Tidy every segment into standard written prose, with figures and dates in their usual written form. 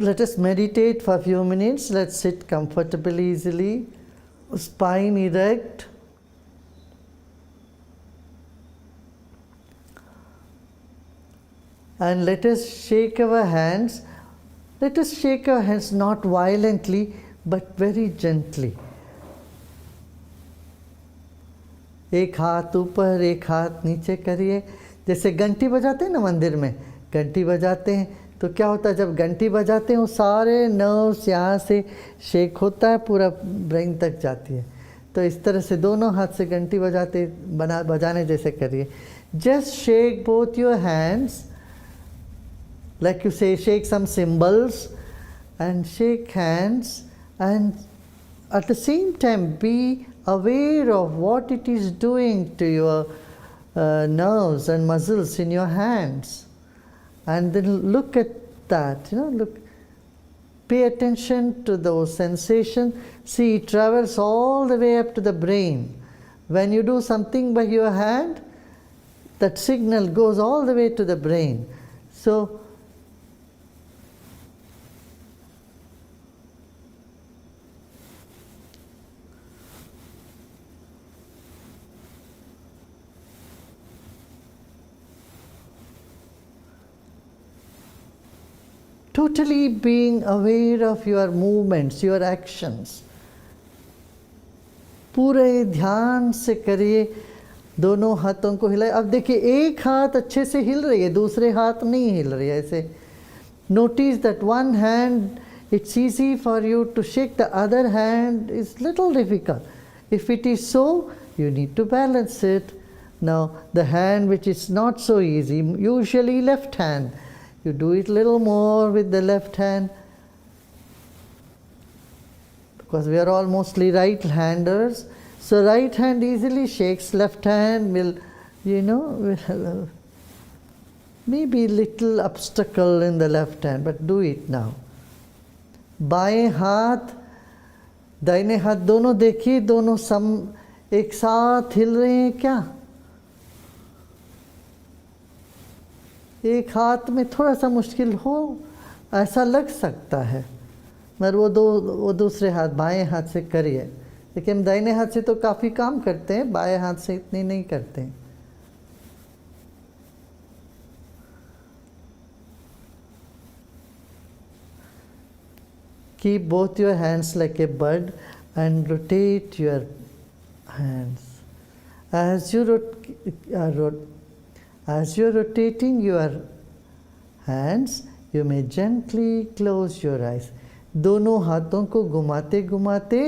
Let us meditate for a few minutes. Let's sit comfortably, easily, spine erect. And let us shake our hands. Let us shake our hands not violently, but very gently. एक हाथ ऊपर, एक हाथ नीचे करिए. जैसे घंटी बजाते हैं ना मंदिर में, घंटी बजाते हैं तो क्या होता है, जब घंटी बजाते हैं वो सारे नर्व्स यहाँ से शेक होता है, पूरा ब्रेन तक जाती है. तो इस तरह से दोनों हाथ से घंटी बजाने जैसे करिए. Just shake both your hands, like you say, shake some cymbals and shake hands, and at the same time be aware of what it is doing to your nerves and muscles in your hands, and then look at that, pay attention to those sensations. See, it travels all the way up to the brain. When you do something by your hand, that signal goes all the way to the brain. So totally being aware of your movements, your actions. पूरे ध्यान से करिए, दोनों हाथों को हिलाए. अब देखिए एक हाथ अच्छे से हिल रही है, दूसरे हाथ नहीं हिल रही है. ऐसे notice that one hand it's easy for you to shake, the other hand is little difficult. If it is so, you need to balance it. Now the hand which is not so easy, usually left hand, you do it little more with the left hand, because we are all mostly right-handers. So right hand easily shakes, left hand will, maybe little obstacle in the left hand, but do it now. बाएं हाथ, दाहिने हाथ दोनों देखिए, दोनों एक साथ हिल रहे हैं क्या? एक हाथ में थोड़ा सा मुश्किल हो ऐसा लग सकता है, मगर वो दूसरे हाथ, बाएं हाथ से करिए. लेकिन दाहिने हाथ से तो काफ़ी काम करते हैं, बाएं हाथ से इतनी नहीं करते हैं. Keep both your hands like a bud and rotate your hands. As you're rotating your hands, you may gently close your eyes. दोनों हाथों को घुमाते घुमाते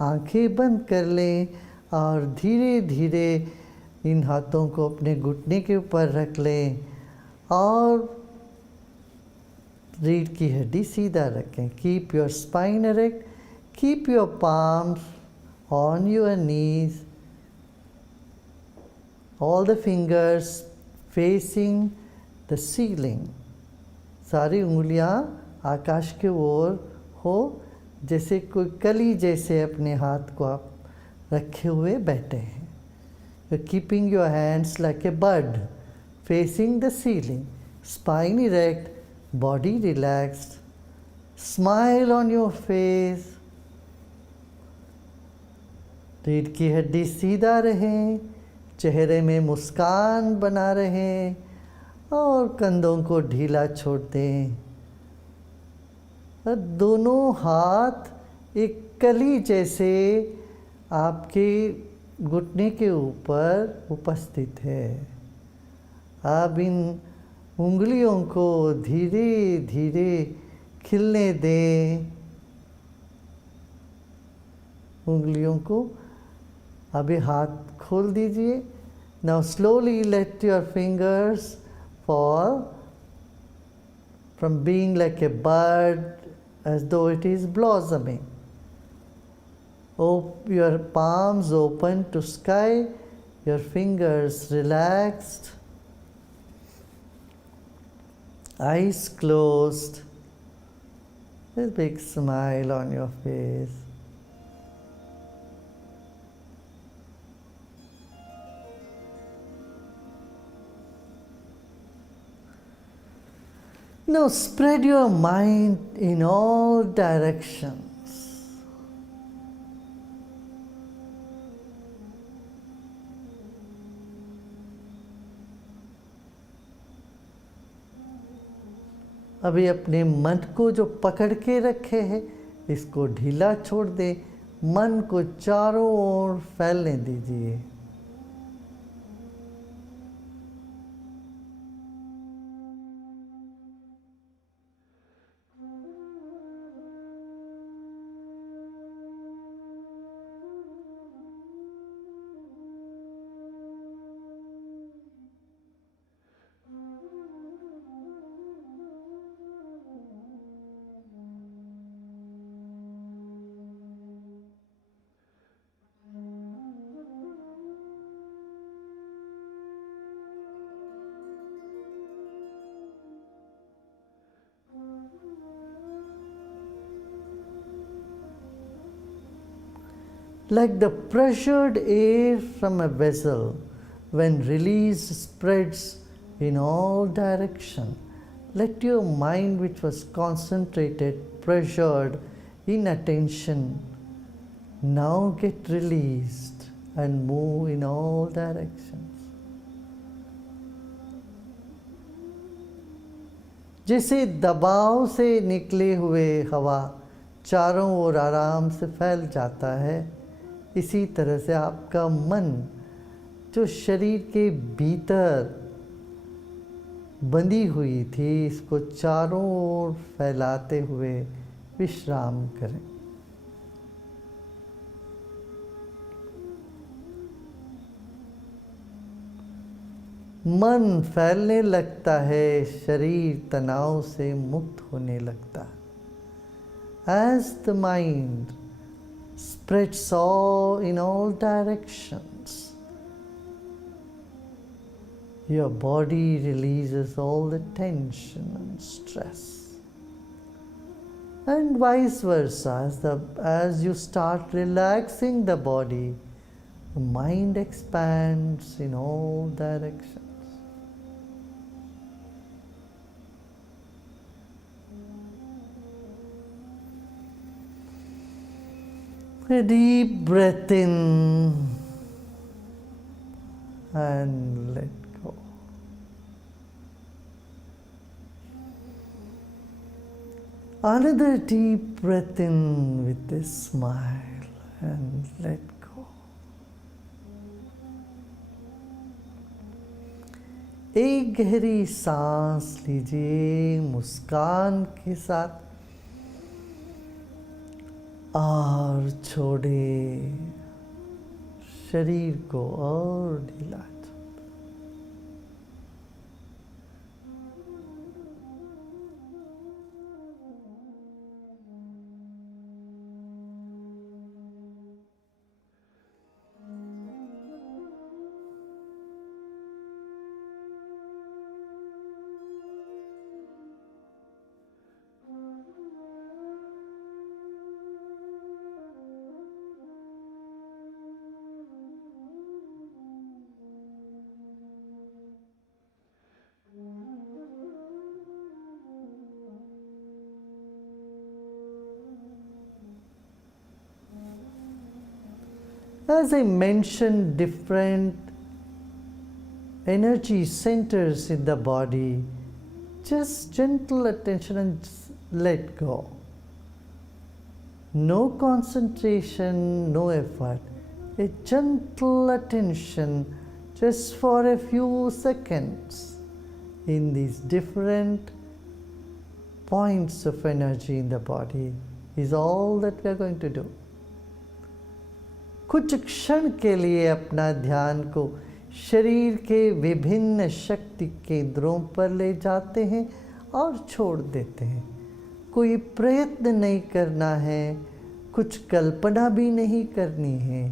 आंखें बंद कर लें और धीरे धीरे इन हाथों को अपने घुटने के ऊपर रख लें और रीढ़ की हड्डी सीधा रखें. Keep your spine erect. Keep your palms on your knees. All the fingers facing the ceiling. सारी उंगलियां आकाश के ओर हो, जैसे कोई कली जैसे अपने हाथ को आप रखे हुए बैठे हैं. You're keeping your hands like a bud facing the ceiling. Spine erect, body relaxed, smile on your face. रीढ़ की हड्डी सीधा रहे, चेहरे में मुस्कान बना रहे और कंधों को ढीला छोड़ दें. और दोनों हाथ एक कली जैसे आपके घुटने के ऊपर उपस्थित है. अब इन उंगलियों को धीरे धीरे खिलने दें. उंगलियों को अभी हाथ खोल दीजिए. Now slowly let your fingers fall from being like a bud as though it is blossoming. Your palms open to sky, your fingers relaxed, eyes closed, a big smile on your face. Now spread your mind in all directions. अभी अपने मन को जो पकड़ के रखे हैं इसको ढीला छोड़ दे, मन को चारों ओर फैलने दीजिए। Like the pressured air from a vessel, when release spreads in all direction, let your mind, which was concentrated, pressured in attention, now get released and move in all directions. जैसे दबाव से निकले हुए हवा चारों ओर आराम से फैल जाता है, इसी तरह से आपका मन जो शरीर के भीतर बंधी हुई थी इसको चारों ओर फैलाते हुए विश्राम करें। मन फैलने लगता है, शरीर तनाव से मुक्त होने लगता है। As the mind spreads all in all directions, your body releases all the tension and stress. And vice versa, as you start relaxing the body, the mind expands in all directions. A deep breath in and let go. Another deep breath in with a smile and let go. एक गहरी सांस लीजिए मुस्कान के साथ और छोड़े शरीर को और ढीला। As I mentioned, different energy centers in the body, just gentle attention and just let go. No concentration, no effort. A gentle attention just for a few seconds in these different points of energy in the body is all that we are going to do. कुछ क्षण के लिए अपना ध्यान को शरीर के विभिन्न शक्ति केंद्रों पर ले जाते हैं और छोड़ देते हैं। कोई प्रयत्न नहीं करना है, कुछ कल्पना भी नहीं करनी है,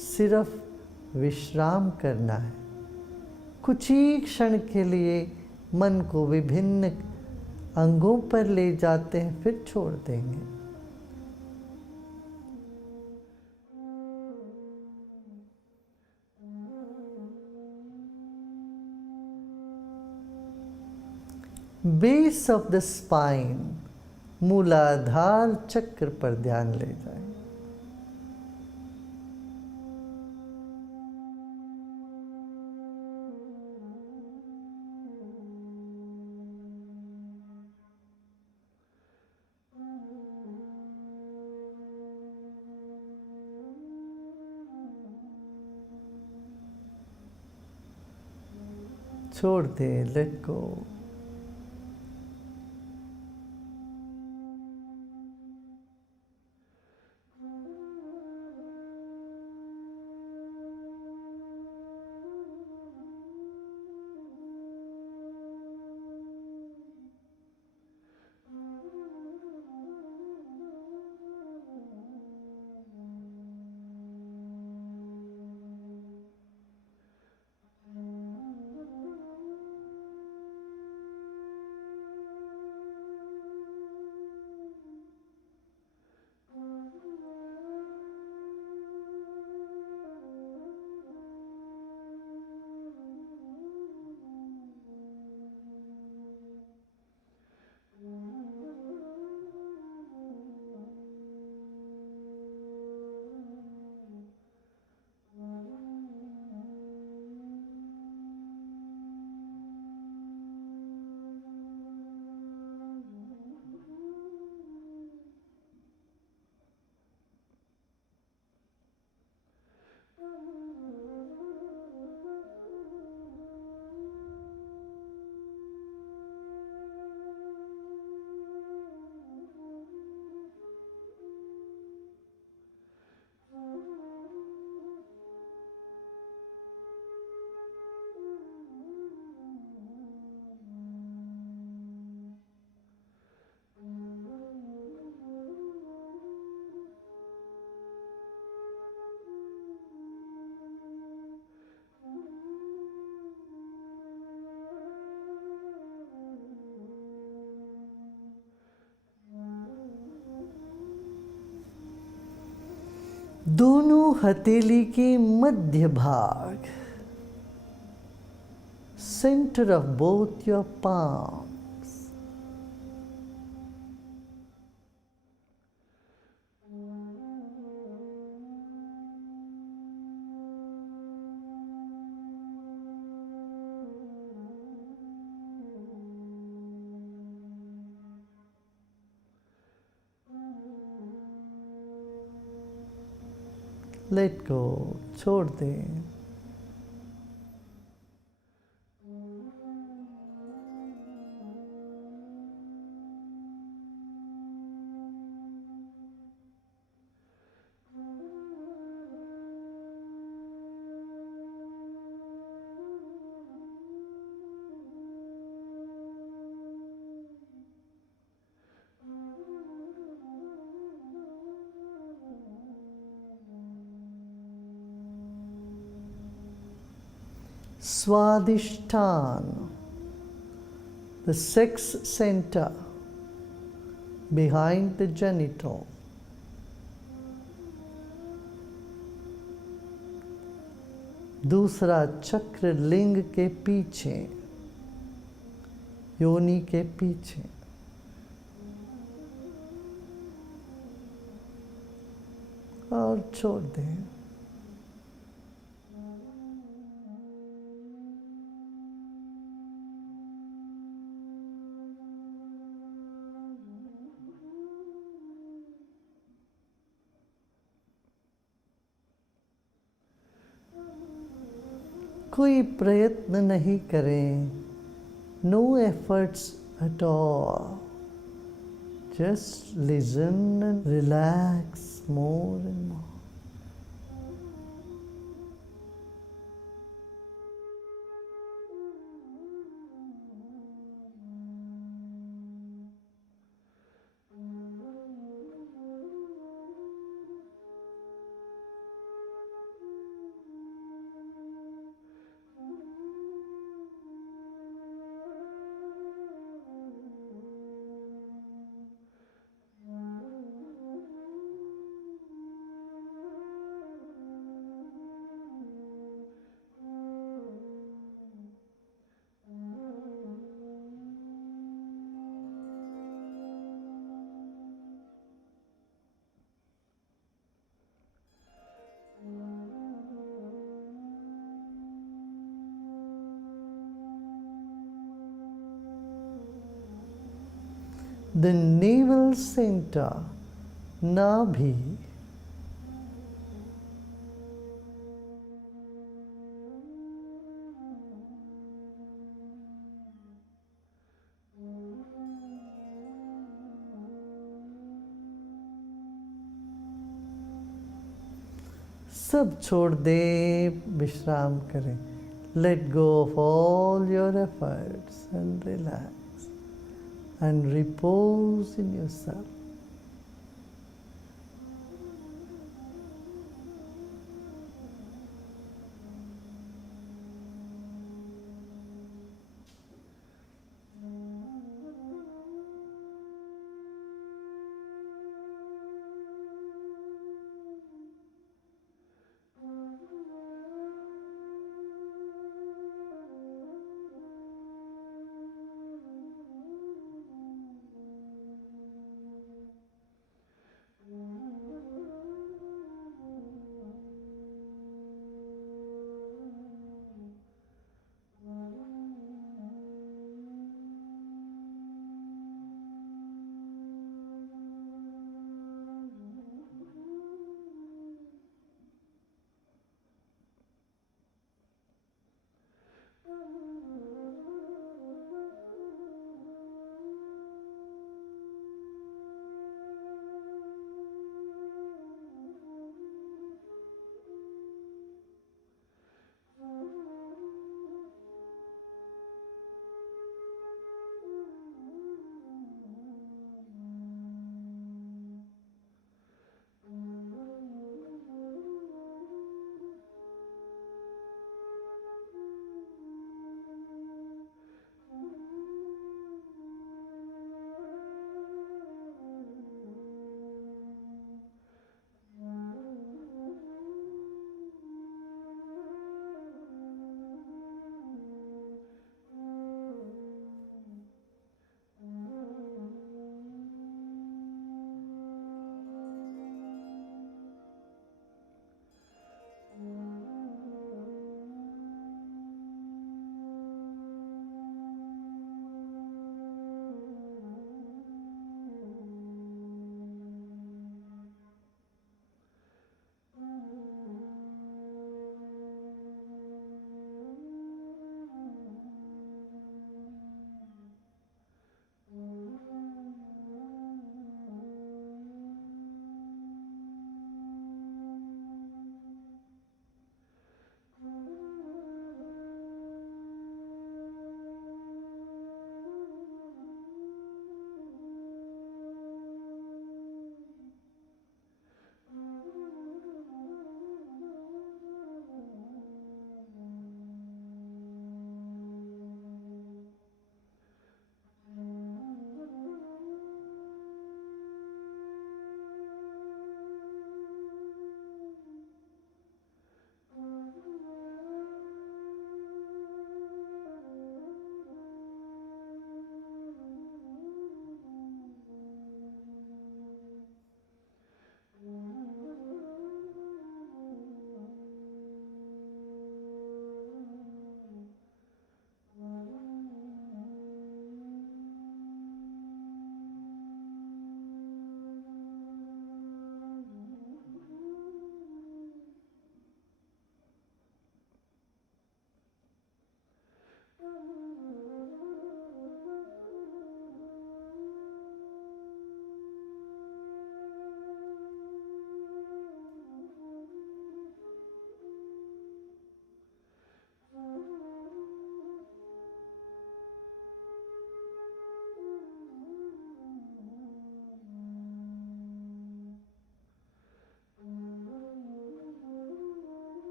सिर्फ विश्राम करना है। कुछ ही क्षण के लिए मन को विभिन्न अंगों पर ले जाते हैं, फिर छोड़ देंगे। बेस ऑफ द स्पाइन, मूलाधार चक्र पर ध्यान ले जाए। छोड़ दे, लेट गो। दोनों हथेली के मध्य भाग, centre of both your palms, let go, छोड़ दे। Swadhisthana, the sex center behind the genital. दूसरा चक्र लिंग के पीछे, योनि के पीछे। और छोड़ दें। कोई प्रयत्न नहीं करें, no efforts at all, just listen and relax more and more. the navel center, Nabhi. सब छोड़ दे, विश्राम करें. Let go of all your efforts and relax and repose in yourself.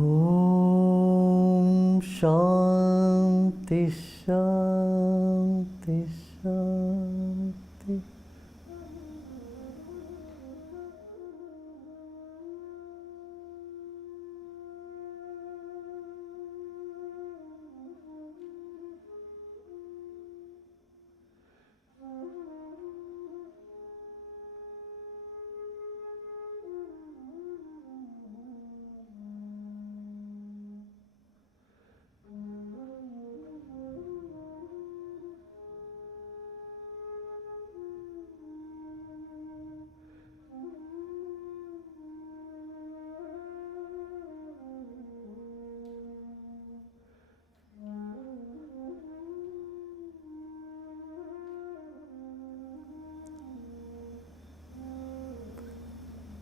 Om Shanti Shanti Shanti.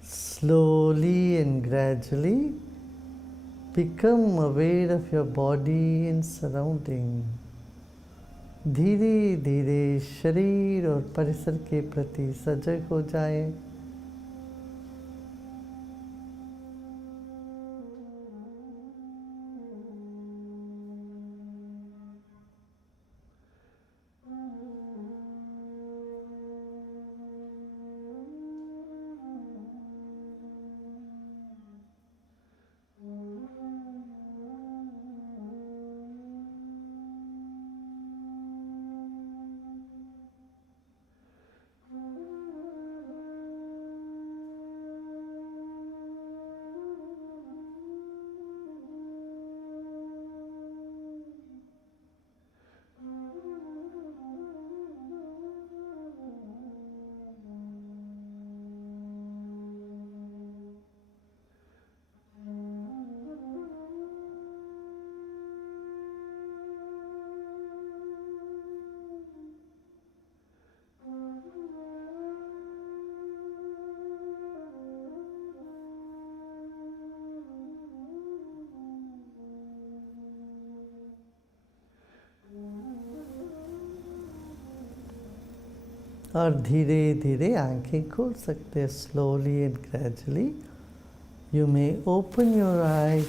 Slowly and gradually become aware of your body and surrounding. धीरे धीरे शरीर और परिसर के प्रति सजग हो जाएं। और धीरे धीरे आंखें खोल सकते हैं। Slowly and gradually you may open your eyes.